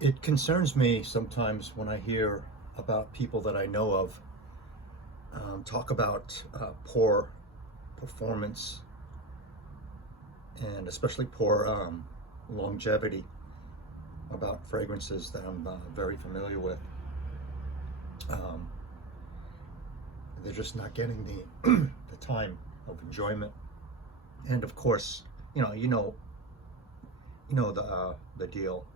It concerns me sometimes when I hear about people that I know of talk about poor performance and especially poor longevity about fragrances that I'm very familiar with. Um, they're just not getting the the time of enjoyment, and of course, the deal.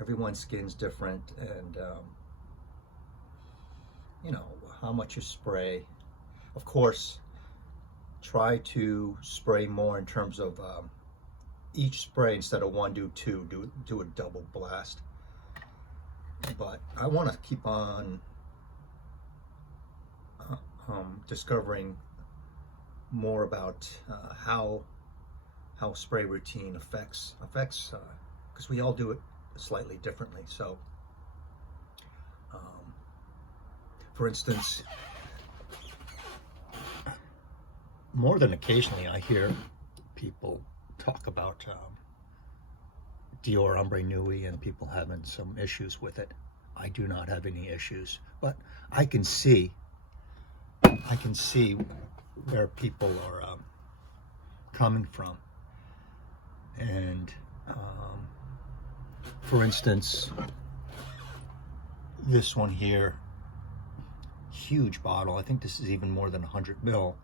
Everyone's skin's different, and you know how much you spray. Of course, try to spray more in terms of each spray instead of one, do two. Do a double blast. But I want to keep on discovering more about how spray routine affects because we all do it slightly differently. So, um, for instance, more than occasionally, I hear people talk about Dior Ombre Nui and people having some issues with it. I do not have any issues, but I can see where people are coming from. And for instance, this one here, huge bottle. I think this is even more than 100 ml.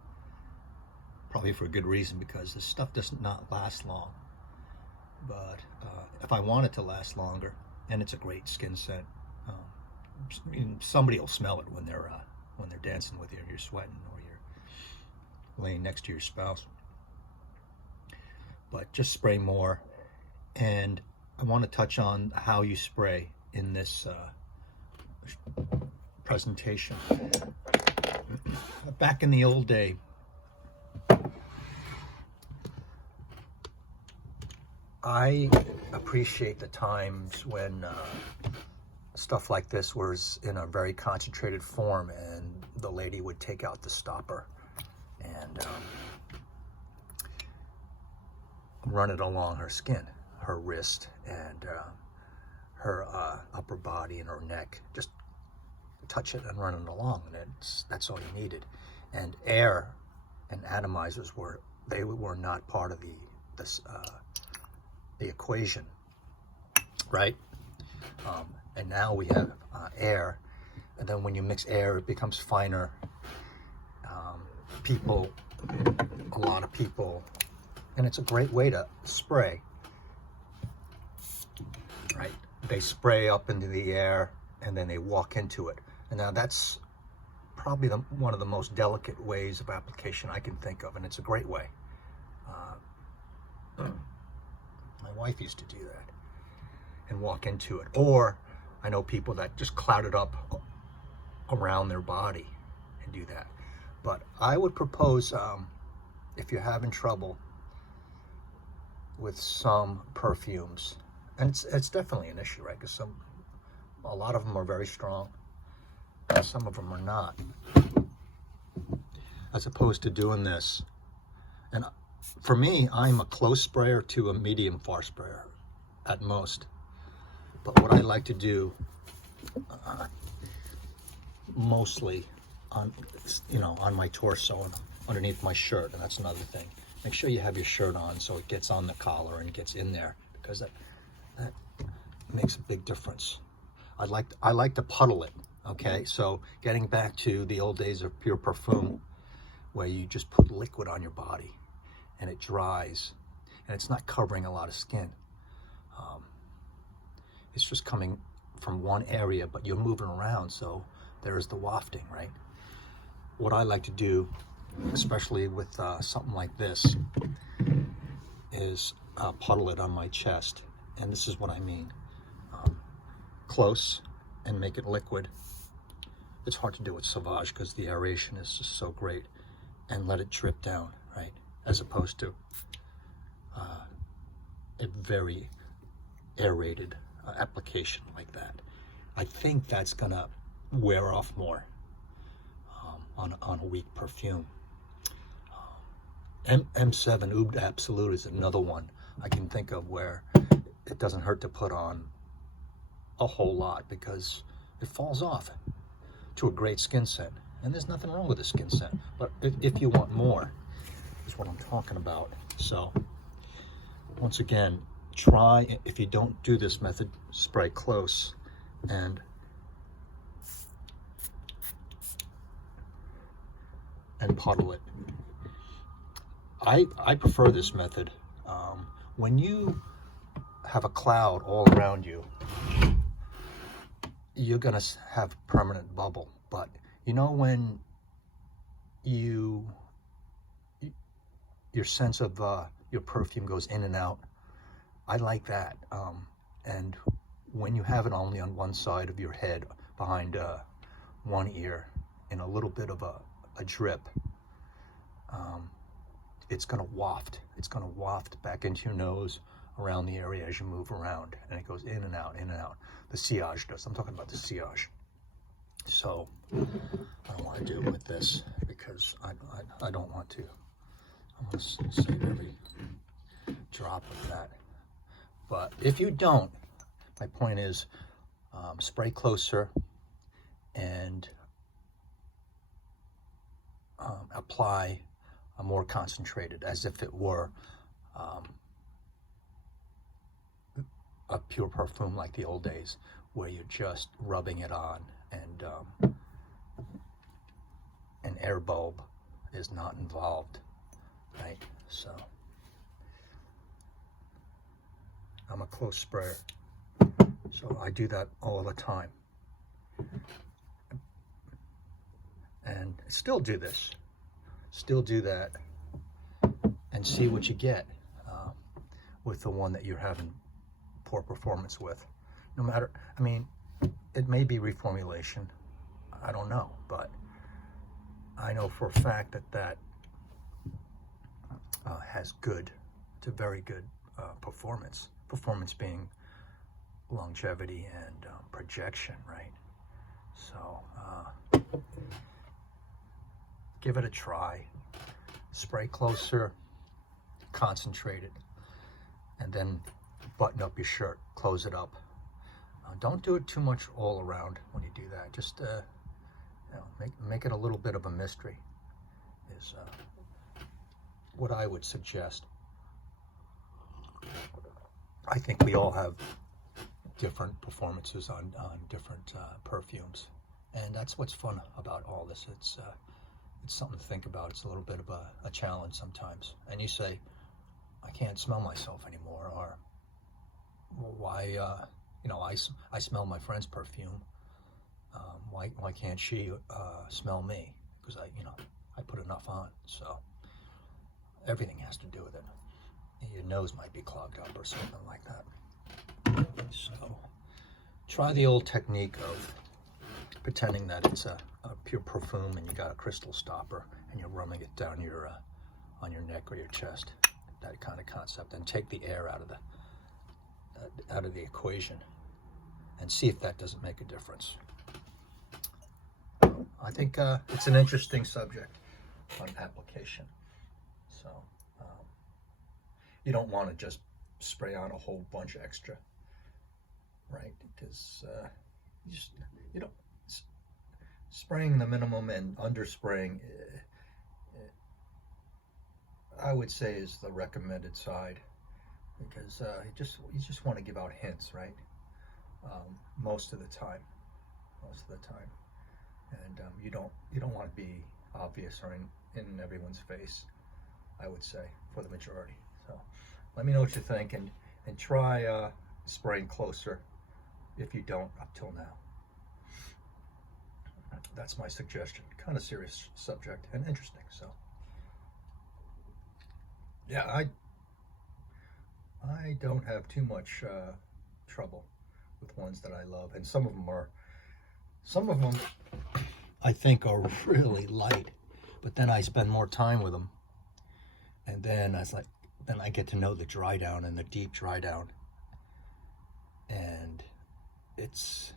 Probably for a good reason, because this stuff does not last long. But if I want it to last longer, and it's a great skin scent, somebody will smell it when they're dancing with you, or you're sweating, or you're laying next to your spouse. But just spray more. And I want to touch on how you spray in this presentation. Back in the old day, I appreciate the times when stuff like this was in a very concentrated form, and the lady would take out the stopper and run it along her skin, her wrist, and her upper body and her neck. Just touch it and run it along, and that's all you needed. And air and atomizers were not part of the equation, right? And now we have air, and then when you mix air, it becomes finer. A lot of people, and it's a great way to spray, right? They spray up into the air, and then they walk into it. And now that's probably one of the most delicate ways of application I can think of, and it's a great way. My wife used to do that and walk into it. Or I know people that just cloud it up around their body and do that. But I would propose, if you're having trouble with some perfumes, and it's definitely an issue, right? Because a lot of them are very strong, and some of them are not. As opposed to doing this, and for me, I'm a close sprayer to a medium far sprayer at most. But what I like to do, mostly on my torso and underneath my shirt, and that's another thing. Make sure you have your shirt on so it gets on the collar and gets in there, because that makes a big difference. I like to puddle it. Okay, so getting back to the old days of pure perfume, where you just put liquid on your body and it dries, and it's not covering a lot of skin. It's just coming from one area, but you're moving around, so there's the wafting, right? What I like to do, especially with something like this, is puddle it on my chest. And this is what I mean. Close and make it liquid. It's hard to do with Sauvage because the aeration is just so great. And let it drip down, right? As opposed to a very aerated application like that. I think that's gonna wear off more on a weak perfume. M7 Oud Absolute is another one I can think of where it doesn't hurt to put on a whole lot because it falls off to a great skin scent. And there's nothing wrong with a skin scent, but if you want more, is what I'm talking about. So once again, try, if you don't do this method, spray close and puddle it. I prefer this method. When you have a cloud all around you, you're gonna have permanent bubble. But you know when your sense of your perfume goes in and out, I like that. And when you have it only on one side of your head, behind one ear, in a little bit of a drip, it's going to waft. It's going to waft back into your nose, around the area as you move around, and it goes in and out, in and out. The sillage does. I'm talking about the sillage. So I don't want to do it with this because I don't want to. I'm going to save every drop of that. But if you don't, my point is, spray closer and apply a more concentrated, as if it were a pure perfume like the old days, where you're just rubbing it on, and an air bulb is not involved, right? So I'm a close sprayer, so I do that all the time, and still do this, still do that, and see what you get with the one that you're having poor performance with. No matter, I mean, it may be reformulation, I don't know, but I know for a fact that has good to very good performance. Performance being longevity and projection, right? So give it a try. Spray closer, concentrate it, and then button up your shirt, close it up. Don't do it too much all around when you do that. Just you know, make it a little bit of a mystery is what I would suggest. I think we all have different performances on different perfumes, and that's what's fun about all this. It's something to think about. It's a little bit of a challenge sometimes. And you say, I can't smell myself anymore, or well, why, you know, I smell my friend's perfume. Why can't she smell me? Because I put enough on. So everything has to do with it. Your nose might be clogged up or something like that. So try the old technique of pretending that it's a pure perfume and you got a crystal stopper and you're rubbing it down your on your neck or your chest. That kind of concept, and take the air out of the equation and see if that doesn't make a difference. I think it's an interesting subject on application. So you don't want to just spray on a whole bunch extra, right? Because you don't, spraying the minimum and underspraying, I would say, is the recommended side, because you just want to give out hints, right? Most of the time, and you don't want to be obvious or in everyone's face, I would say, for the majority. So let me know what you think, and try spraying closer if you don't up till now. That's my suggestion. Kind of serious subject and interesting. So yeah, I don't have too much trouble with ones that I love, and some of them I think are really light, but then I spend more time with them, and then I get to know the dry down and the deep dry down, and it's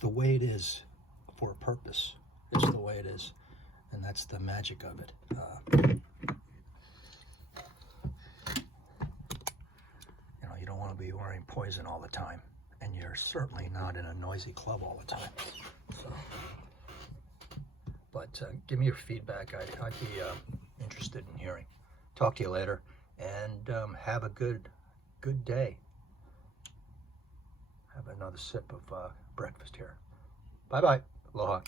the way it is for a purpose. It's the way it is, and that's the magic of it. You don't want to be wearing poison all the time, and you're certainly not in a noisy club all the time. So, but give me your feedback. I'd be interested in hearing. Talk to you later, and have a good day. Have another sip of breakfast here. Bye-bye. Aloha.